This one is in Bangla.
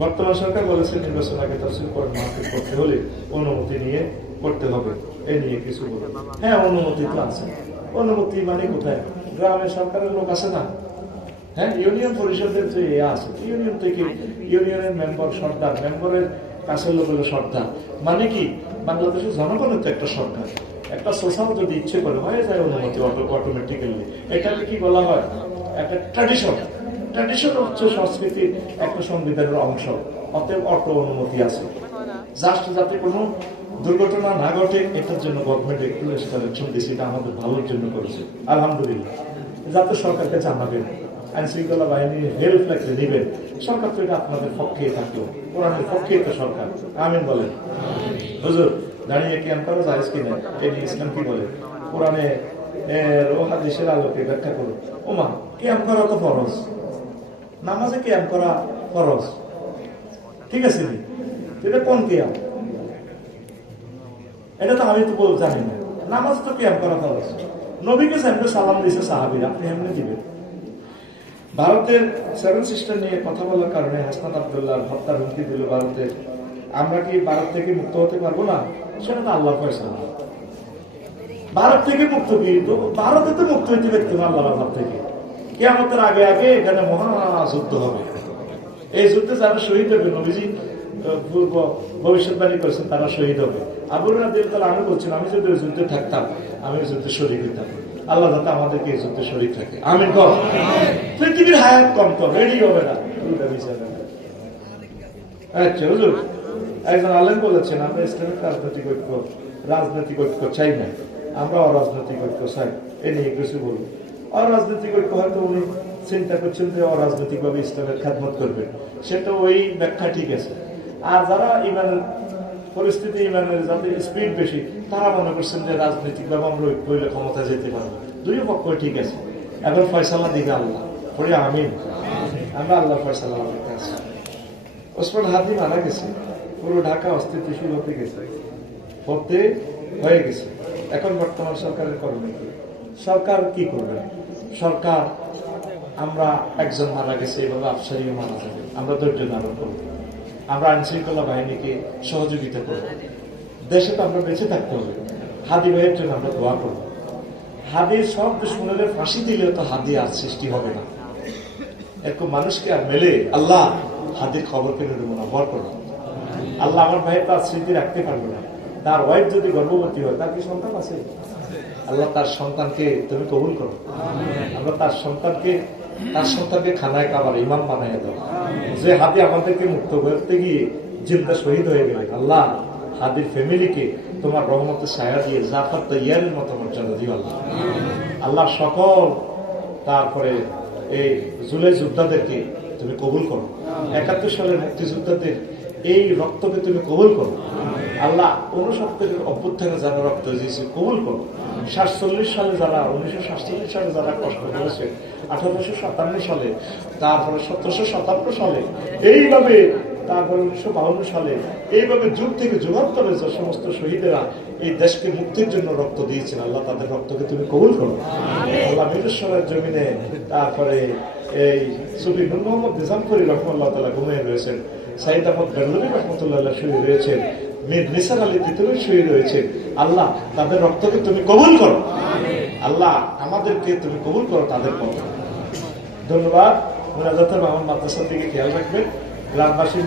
বর্তমান সরকার বলেছে নির্বাচন আগে তফসিল করে মাহফিল করতে হলে অনুমতি নিয়ে করতে হবে, এ নিয়ে কিছু বলে। হ্যাঁ, অনুমতি তো আছে। অনুমতি মানে কোথায়? গ্রামের সরকারের লোক আছে না? হ্যাঁ, ইউনিয়ন পরিষদের যে আছে, ইউনিয়ন থেকে ইউনিয়নের মেম্বার সর্দার, মেম্বারের কাছের লোক হলো সর্দার। মানে কি, বাংলাদেশের জনগণের তো একটা সরকার, একটা সোশ্যাল যদি ইচ্ছে করে হয়ে যায় অনুমতি অটোমেটিক্যালি। এটাকে কি বলা হয়? একটা ট্র্যাডিশন। ট্র্যাডিশন হচ্ছে সংস্কৃতির একটা সংবিধানের অংশ। অতএব অটো অনুমতি আছে, জাস্ট যাতে কোনো দুর্ঘটনা না ঘটে এটার জন্য গভর্নমেন্ট একটু কালেকশন দিয়েছে, এটা আমাদের ভালোর জন্য করেছে আলহামদুলিল্লাহ। যাতে সরকারকে জানাবেন, আইন শৃঙ্খলা বাহিনী হেল্প লাগলে নেবেন। সরকার তো এটা আপনাদের পক্ষেই থাকলো, কোরআনের পক্ষেই তো সরকার। আমিন বলেন। হুজুর, দাঁড়িয়ে ক্যাম্প করা যায় কিনা, এই ইসলাম কি বলে? কোরআনে ও হাদিসের আলোকে ব্যাখ্যা করুন। ওমা, ক্যাম্প করা তো ফরজ, নামাজে ক্যাম্প করা ফরজ, ঠিক আছে? এটা কোন ক্যাম্প? এটা তো আমি তো জানি না। নামাজ তো ক্যাম্প করা ফরজ। নবীকে যেমন সালাম দিয়েছে সাহাবীরা, আপনি এমনি দিবেন? ভারতের সেভেন সিস্টার নিয়ে কথা বলার কারণে হাসনাত আব্দুল্লাহ হত্যার হুমকি দিল ভারতে। আমরা কি ভারত থেকে মুক্ত হতে পারবো না? সেটা তো আল্লাহর ফয়সালা। ভারত থেকে মুক্ত কি? তো ভারতে তো মুক্ত হইতে ব্যক্তি না আল্লাহর হাত থেকে। কিয়ামতের আগে আগে এখানে মহাযুদ্ধ হবে। এই যুদ্ধে যারা শহীদ হবে, নবীজি পূর্ব ভবিষ্যৎবাণী করেছেন, তারা শহীদ হবে। আবু রাদিয়াল্লাহু আনহু বলছেন, আমি যদি ওই যুদ্ধে থাকতাম, আমি ওই যুদ্ধে শরীক হইতাম। আল্লাহ যাতে আমাদেরকে এই যুদ্ধে শরীক থাকে। আমিন কর। পৃথিবীর হায়াত কম কম, রেডি হবে না। আচ্ছা হুজুর, একজন আলেম বলেছেন, আমরা ইসলামিক রাজনৈতিক ঐক্য চাই না, আমরা অরাজনৈতিক ঐক্য চাই। এ নিয়ে কিছু বলুন। অরাজনৈতিক ঐক্য হয়তো উনি চিন্তা করছেন যে অরাজনৈতিক ভাবে ইসলামের খেদমত করবেন, সেটা ওই ব্যাখ্যা ঠিক আছে। আর যারা ইমানের পরিস্থিতি, ইমানের যাদের স্পিড বেশি, তারা মনে করছেন যে রাজনৈতিক ভাবে আমরা ঐক্য হইলে ক্ষমতা যেতে পারবো। দুই পক্ষ ঠিক আছে, এখন ফয়সালা দিবে আল্লাহ। পড়ে আমিন। আমরা আল্লাহ ফয়সালা আছি। ওসমান হাদি মারা গেছে, পুরো ঢাকা অস্থিতিশীল হতে গেছে, হতে হয়ে গেছে। এখন বর্তমান সরকারের করণীয় কি? সরকার কি করবে? সরকার, আমরা একজন মারা গেছে, এইভাবে আফসারিও মারা যাবে, আমরা ধৈর্য ধারণ করব, আমরা আইন শৃঙ্খলা বাহিনীকে সহযোগিতা করব। দেশে তো আমরা বেঁচে থাকতে হবে। হাদি ভাইয়ের জন্য আমরা দোয়া করব। হাদির সব দুশ্মনের ফাঁসি দিলেও তো হাদি আর সৃষ্টি হবে না। এরকম মানুষকে আর মেলে আল্লাহ হাদির খবরকে নির্মূল করো। আল্লাহ আমার ভাইয়ের তার স্মৃতি রাখতে পারবে না। তার ওয়াইফ যদি গর্ভবতী হয়, তার কি সন্তান আছে? আল্লাহ তার সন্তানকে তুমি কবুল করো। আমরা তার সন্তানকে খানায় কাবার ইমাম বানাই দাও। যে হাদি আমাদেরকে মুক্ত করতে গিয়ে জিন্দা শহীদ হয়ে গেলেন, আল্লাহ হাদির ফ্যামিলিকে তোমার রহমতের ছায়া দিয়ে জাফর তৈয়ারের মতো মর্যাদা দিও আল্লাহ। আল্লাহ সকল তারপরে এই জুলাই যোদ্ধাদেরকে তুমি কবুল করো। ৭১ সালের মুক্তিযোদ্ধাদের এই রক্তকে তুমি কবুল করো আল্লাহ। ৬৯ অভ্যুত্থানে যারা রক্ত দিয়েছে কবুল করো। ৪৭ সালে যারা ১৯৪৭ সালে যারা কষ্ট করেছে, ১৮৫৭ সালে, তারপরে ১৭৫৭ সালে, এইভাবে তারপরে ১৯৫২ সালে, এইভাবে যুগ থেকে যুগান্তরে যে সমস্ত শহীদেরা এই দেশকে মুক্তির জন্য রক্ত দিয়েছেন, আল্লাহ তাদের রক্তকে তুমি কবুল করো আল্লাহ। মিরেশ্বরের জমিনে তারপরে এই সুফি নূর মোহাম্মদ নিজামপুরি রহমাল্লাহ তাআলা ঘুমিয়ে রয়েছেন, সাইদ আহমদ বেরলভী রহমতুল্লাহ শুয়ে রয়েছেন, মীর নিসার আলী তিতুমী শুয়ে রয়েছেন। আল্লাহ তাদের রক্তকে তুমি কবুল করো আল্লাহ, আমাদেরকে তুমি কবুল করো তাদের পথে। ধন্যবাদ। মোনাজাতের আমার মাদ্রাসার দিকে খেয়াল রাখবেন। গ্রামবাসী